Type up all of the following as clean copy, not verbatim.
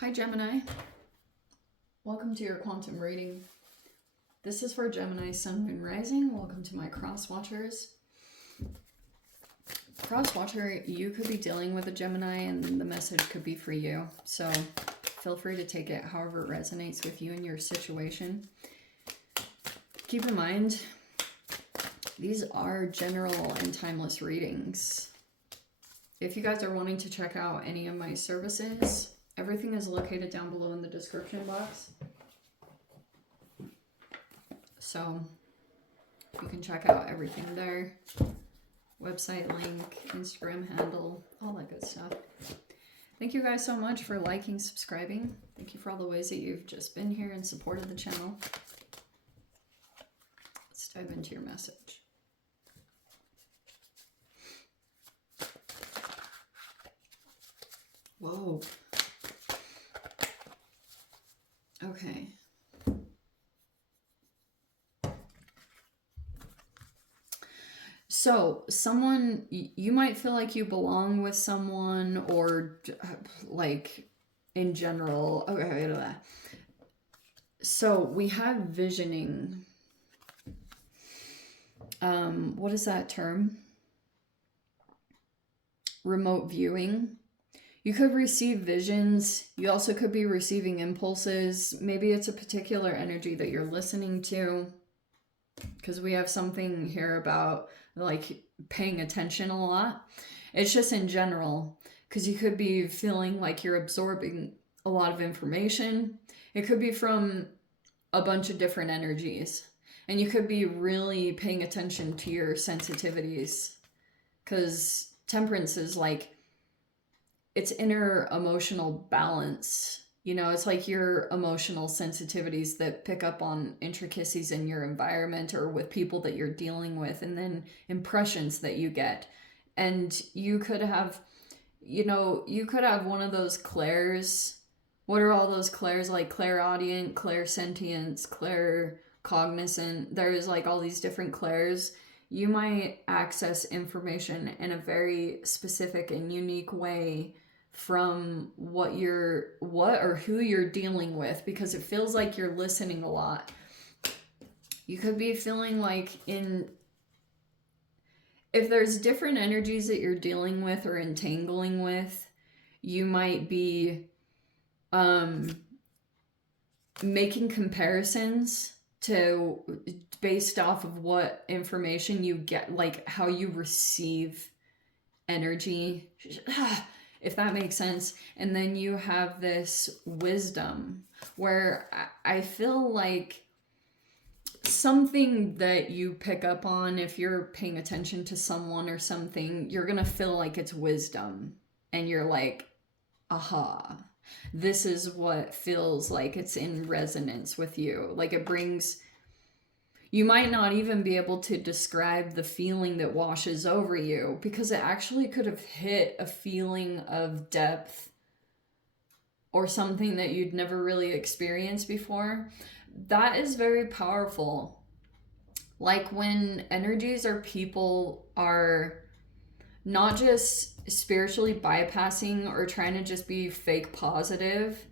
Hi Gemini, welcome to your quantum reading. This is for Gemini Sun, Moon, Rising. Welcome to my cross watchers. Cross watcher, you could be dealing with a Gemini and the message could be for you. So feel free to take it however it resonates with you and your situation. Keep in mind, these are general and timeless readings. If you guys are wanting to check out any of my services, everything is located down below in the description box. So you can check out everything there. Website link, Instagram handle, all that good stuff. Thank you guys so much for liking, subscribing. Thank you for all the ways that you've just been here and supported the channel. Let's dive into your message. Whoa. Okay. So someone, you might feel like you belong with someone, or like in general. Okay. So we have visioning. What is that term? Remote viewing. You could receive visions. You also could be receiving impulses. Maybe it's a particular energy that you're listening to, because we have something here about like paying attention a lot. It's just in general, because you could be feeling like you're absorbing a lot of information. It could be from a bunch of different energies, and you could be really paying attention to your sensitivities, because temperance is like, it's inner emotional balance. You know, it's like your emotional sensitivities that pick up on intricacies in your environment or with people that you're dealing with, and then impressions that you get. And you could have, you know, you could have one of those clairs. What are all those clairs? Like clairaudient, clairsentience, claircognizant. There's like all these different clairs. You might access information in a very specific and unique way from what or who you're dealing with, because it feels like you're listening a lot. You could be feeling like if there's different energies that you're dealing with or entangling with, you might be making comparisons based off of what information you get, like how you receive energy, if that makes sense. And then you have this wisdom where I feel like something that you pick up on, if you're paying attention to someone or something, you're gonna feel like it's wisdom, and you're like, aha, this is what feels like it's in resonance with you. Like it brings, you might not even be able to describe the feeling that washes over you, because it actually could have hit a feeling of depth or something that you'd never really experienced before. That is very powerful. Like when energies or people are not just spiritually bypassing or trying to just be fake positive.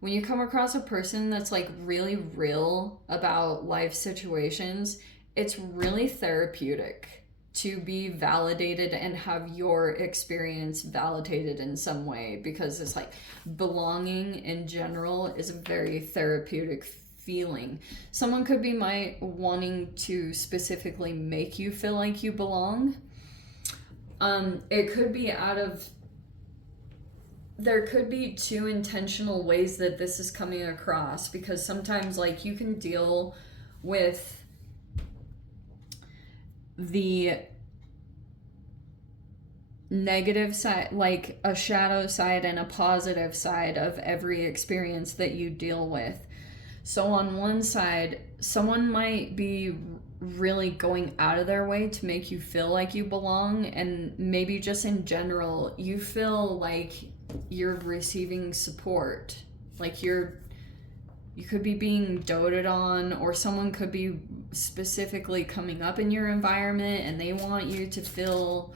When you come across a person that's like really real about life situations, it's really therapeutic to be validated and have your experience validated in some way, because it's like belonging in general is a very therapeutic feeling. Someone could be wanting to specifically make you feel like you belong. It could be there could be two intentional ways that this is coming across, because sometimes like you can deal with the negative side, like a shadow side and a positive side of every experience that you deal with. So on one side, someone might be really going out of their way to make you feel like you belong, and maybe just in general you feel like you're receiving support, like you could be being doted on, or someone could be specifically coming up in your environment and they want you to feel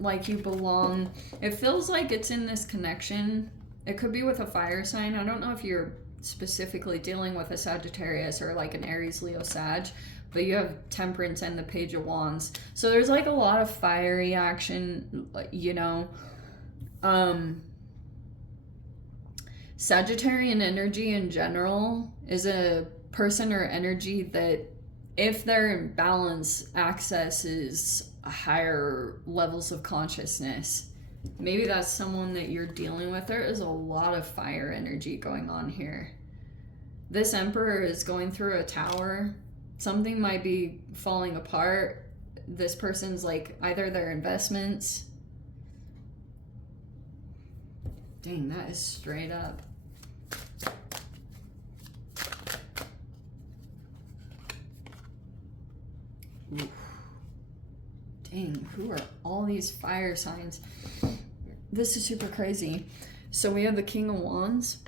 like you belong. It feels like it's in this connection. It could be with a fire sign. I don't know if you're specifically dealing with a Sagittarius or like an Aries, Leo, Sag, but you have Temperance and the Page of Wands. So there's like a lot of fiery action, you know. Sagittarian energy in general is a person or energy that, if they're in balance, accesses higher levels of consciousness. Maybe that's someone that you're dealing with. There is a lot of fire energy going on here. This Emperor is going through a tower. Something might be falling apart. This person's like either their investments. Dang, that is straight up. Oof. Dang, who are all these fire signs? This is super crazy. So we have the King of Wands.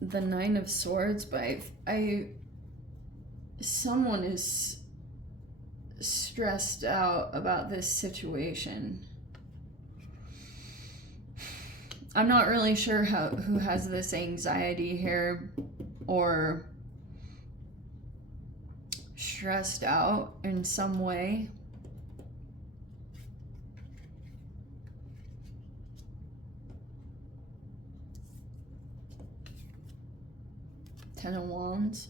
The Nine of Swords, but someone is stressed out about this situation. I'm not really sure who has this anxiety here or stressed out in some way. Ten of Wands.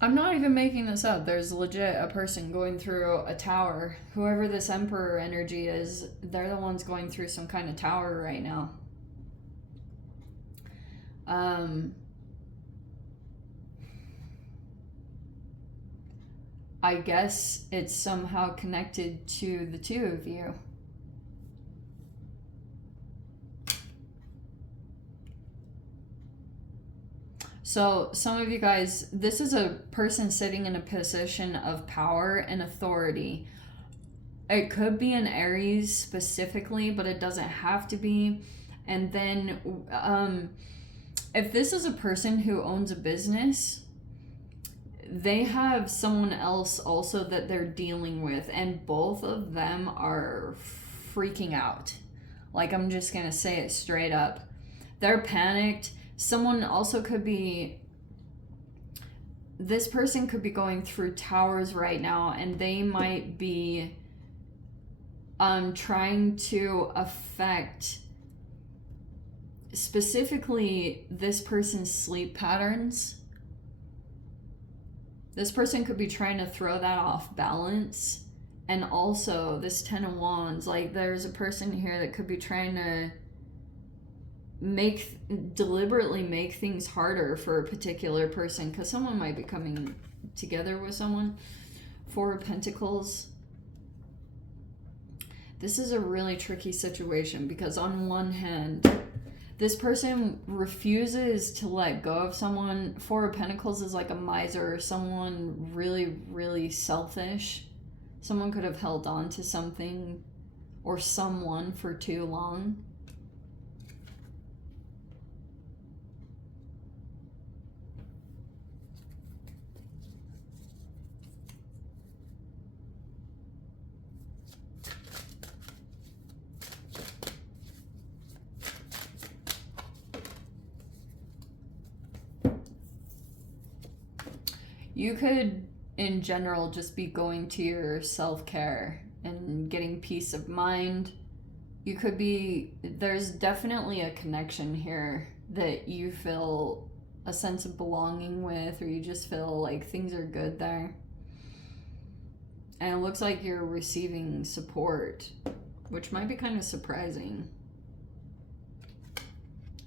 I'm not even making this up. There's legit a person going through a tower. Whoever this Emperor energy is, they're the ones going through some kind of tower right now. I guess it's somehow connected to the two of you. So some of you guys, this is a person sitting in a position of power and authority. It could be an Aries specifically, but it doesn't have to be. And then if this is a person who owns a business, they have someone else also that they're dealing with, and both of them are freaking out. Like, I'm just gonna say it straight up. They're panicked. Someone also could be, this person could be going through towers right now, and they might be trying to affect specifically this person's sleep patterns. This person could be trying to throw that off balance. And also this Ten of Wands, like there's a person here that could be trying to deliberately make things harder for a particular person, because someone might be coming together with someone. Four of Pentacles. This is a really tricky situation, because on one hand, this person refuses to let go of someone. Four of Pentacles is like a miser, someone really, really selfish. Someone could have held on to something or someone for too long. You could, in general, just be going to your self-care and getting peace of mind. You could be, there's definitely a connection here that you feel a sense of belonging with, or you just feel like things are good there. And it looks like you're receiving support, which might be kind of surprising.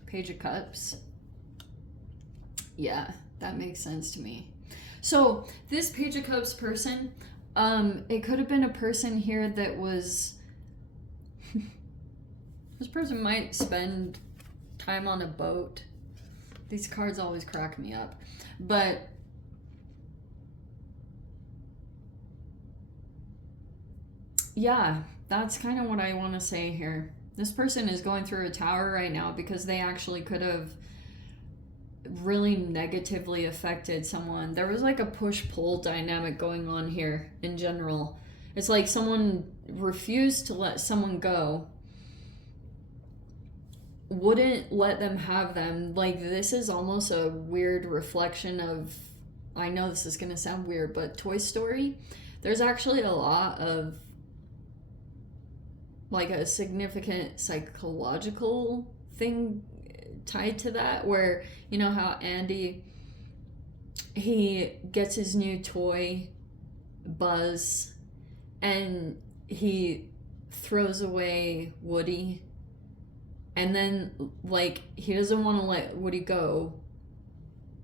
Page of Cups. Yeah, that makes sense to me. So this Page of Cups person, it could have been a person here that was, this person might spend time on a boat. These cards always crack me up. But yeah, that's kind of what I want to say here. This person is going through a tower right now because they actually could have really negatively affected someone. There was like a push-pull dynamic going on here in general. It's like someone refused to let someone go, wouldn't let them have them. Like, this is almost a weird reflection of, I know this is going to sound weird, but Toy Story. There's actually a lot of like a significant psychological thing tied to that, where, you know how Andy, he gets his new toy Buzz and he throws away Woody, and then like he doesn't want to let Woody go.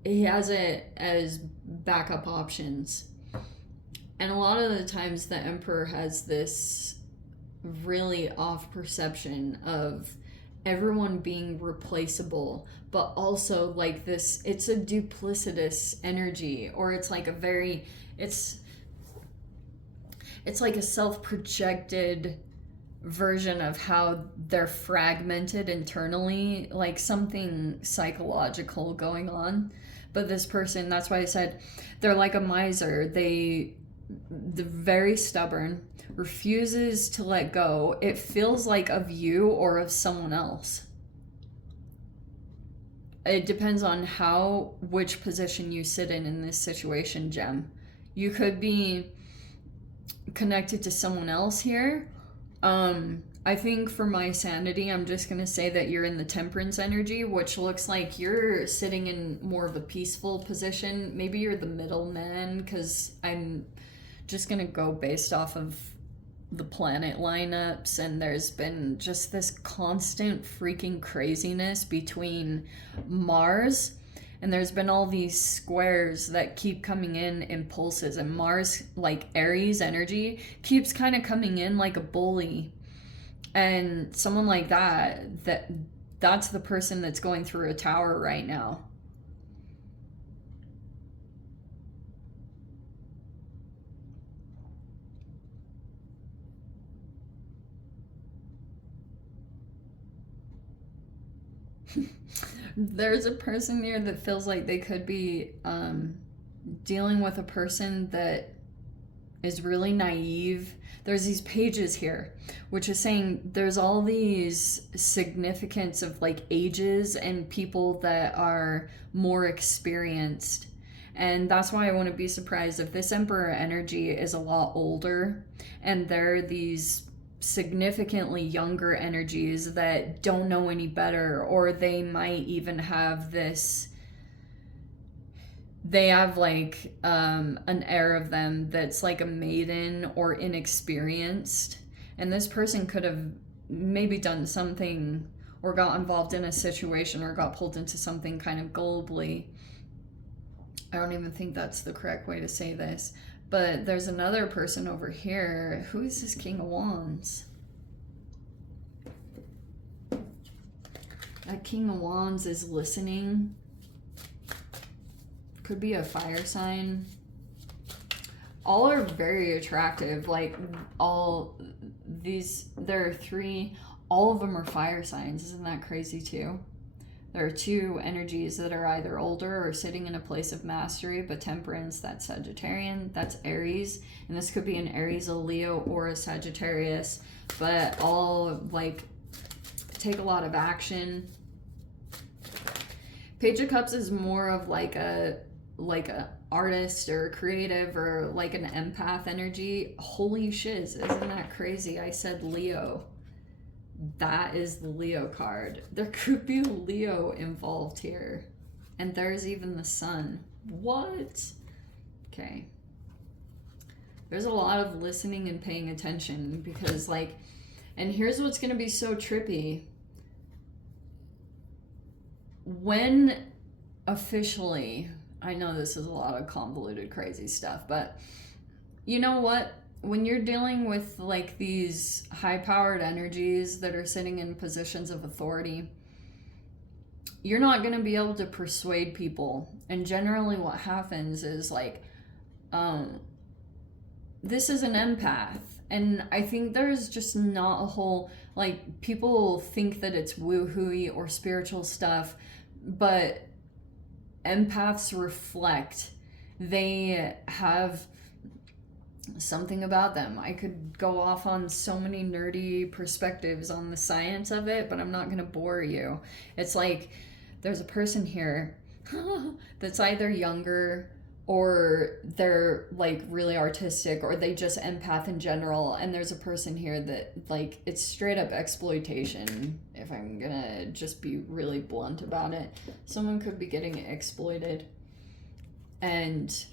He has it as backup options. And a lot of the times the Emperor has this really off perception of everyone being replaceable, but also like this, it's a duplicitous energy, or it's like a very, it's like a self-projected version of how they're fragmented internally, like something psychological going on. But this person, that's why I said they're like a miser. They're very stubborn, refuses to let go. It feels like of you or of someone else. It depends on which position you sit in this situation, Gem. You could be connected to someone else here. I think for my sanity, I'm just going to say that you're in the Temperance energy, which looks like you're sitting in more of a peaceful position. Maybe you're the middleman, because I'm just going to go based off of the planet lineups, and there's been just this constant freaking craziness between Mars, and there's been all these squares that keep coming in impulses, and Mars, like Aries energy, keeps kind of coming in like a bully. And someone like that's the person that's going through a tower right now. There's a person here that feels like they could be dealing with a person that is really naive. There's these pages here, which is saying there's all these significance of like ages and people that are more experienced. And that's why I wouldn't be surprised if this Emperor energy is a lot older, and they're these significantly younger energies that don't know any better, or they might even have this, they have like an air of them that's like a maiden or inexperienced. And this person could have maybe done something or got involved in a situation or got pulled into something kind of globally. I don't even think that's the correct way to say this. But there's another person over here. Who is this King of Wands? That King of Wands is listening. Could be a fire sign. All are very attractive. Like, all these, there are three, all of them are fire signs. Isn't that crazy too? There are two energies that are either older or sitting in a place of mastery, but Temperance, that's Sagittarian, that's Aries, and this could be an Aries, a Leo, or a Sagittarius, but all like take a lot of action. Page of Cups is more of like a artist or creative or like an empath energy. Holy shiz, isn't that crazy? I said Leo. That is the Leo card. There could be Leo involved here. And there's even the sun. What? Okay. There's a lot of listening and paying attention, because like, and here's what's going to be so trippy. When officially, I know this is a lot of convoluted, crazy stuff, but you know what? When you're dealing with like these high-powered energies that are sitting in positions of authority, you're not going to be able to persuade people. And generally what happens is like, this is an empath. And I think there's just not a whole, Like, people think that it's woo-hooey or spiritual stuff, but empaths reflect. They have something about them. I could go off on so many nerdy perspectives on the science of it, but I'm not going to bore you. It's like there's a person here that's either younger or they're like really artistic or they just empath in general, and there's a person here that like it's straight up exploitation, if I'm gonna just be really blunt about it. Someone could be getting exploited, and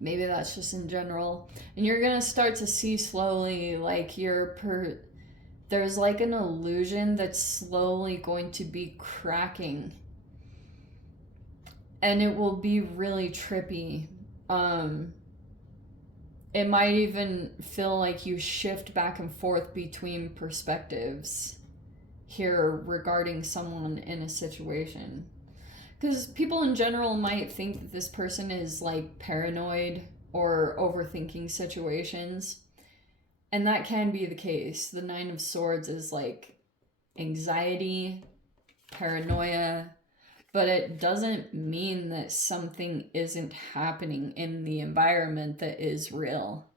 maybe that's just in general, and you're gonna start to see slowly like there's like an illusion that's slowly going to be cracking, and it will be really trippy. It might even feel like you shift back and forth between perspectives here regarding someone in a situation. Because people in general might think that this person is like paranoid or overthinking situations. And that can be the case. The Nine of Swords is like anxiety, paranoia, but it doesn't mean that something isn't happening in the environment that is real.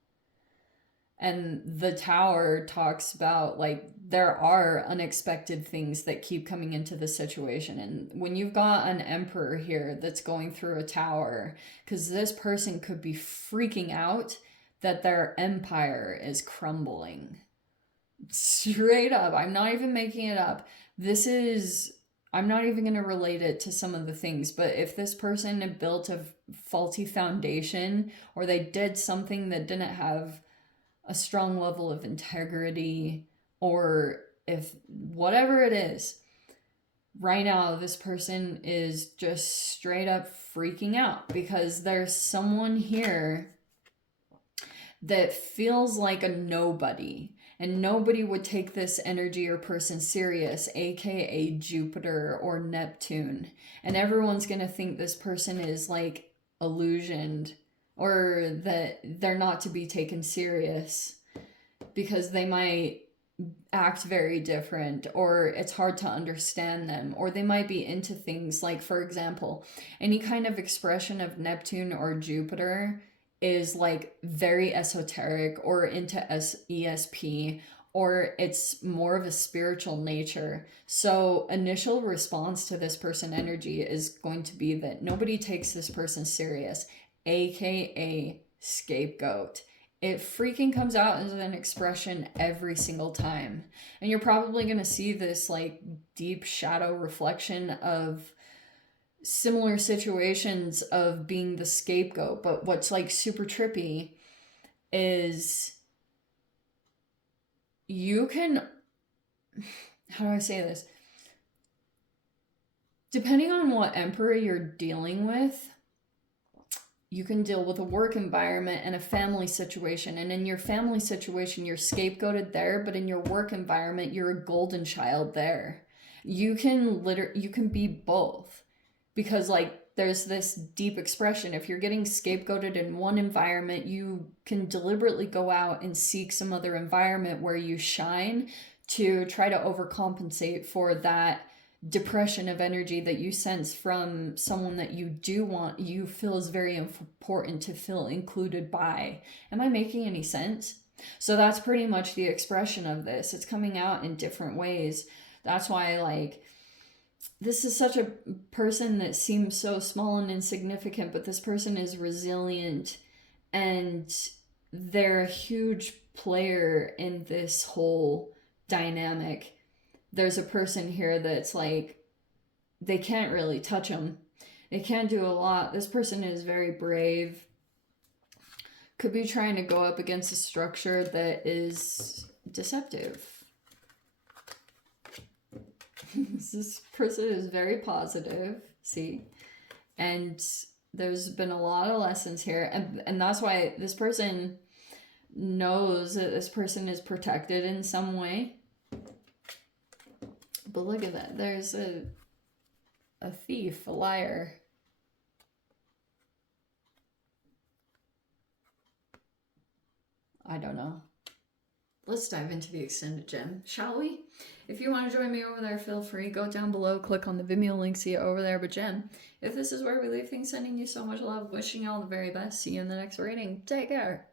And the Tower talks about like there are unexpected things that keep coming into the situation. And when you've got an emperor here that's going through a tower, because this person could be freaking out that their empire is crumbling. Straight up. I'm not even making it up. I'm not even going to relate it to some of the things, but if this person had built a faulty foundation or they did something that didn't have a strong level of integrity, or if whatever it is, right now this person is just straight up freaking out because there's someone here that feels like a nobody, and nobody would take this energy or person serious, aka Jupiter or Neptune, and everyone's gonna think this person is like illusioned or that they're not to be taken serious because they might act very different, or it's hard to understand them, or they might be into things like, for example, any kind of expression of Neptune or Jupiter is like very esoteric or into ESP, or it's more of a spiritual nature. So initial response to this person energy is going to be that nobody takes this person serious, aka scapegoat. It freaking comes out as an expression every single time. And you're probably going to see this like deep shadow reflection of similar situations of being the scapegoat. But what's like super trippy is you can, how do I say this? Depending on what emperor you're dealing with, you can deal with a work environment and a family situation. And in your family situation, you're scapegoated there, but in your work environment, you're a golden child there. You can be both, because like there's this deep expression. If you're getting scapegoated in one environment, you can deliberately go out and seek some other environment where you shine to try to overcompensate for that depression of energy that you sense from someone that you feel is very important to feel included by. Am I making any sense? So that's pretty much the expression of this. It's coming out in different ways. That's why like this is such a person that seems so small and insignificant, but this person is resilient and they're a huge player in this whole dynamic. There's a person here that's like, they can't really touch them. They can't do a lot. This person is very brave. Could be trying to go up against a structure that is deceptive. This person is very positive, see? And there's been a lot of lessons here. And that's why this person knows that this person is protected in some way. But look at that. There's a thief, a liar. I don't know. let's dive into the extended gem, shall we? If you want to join me over there, feel free. Go down below, click on the Vimeo link, see it over there. But Gem, if this is where we leave things, sending you so much love, wishing you all the very best. See you in the next reading. Take care.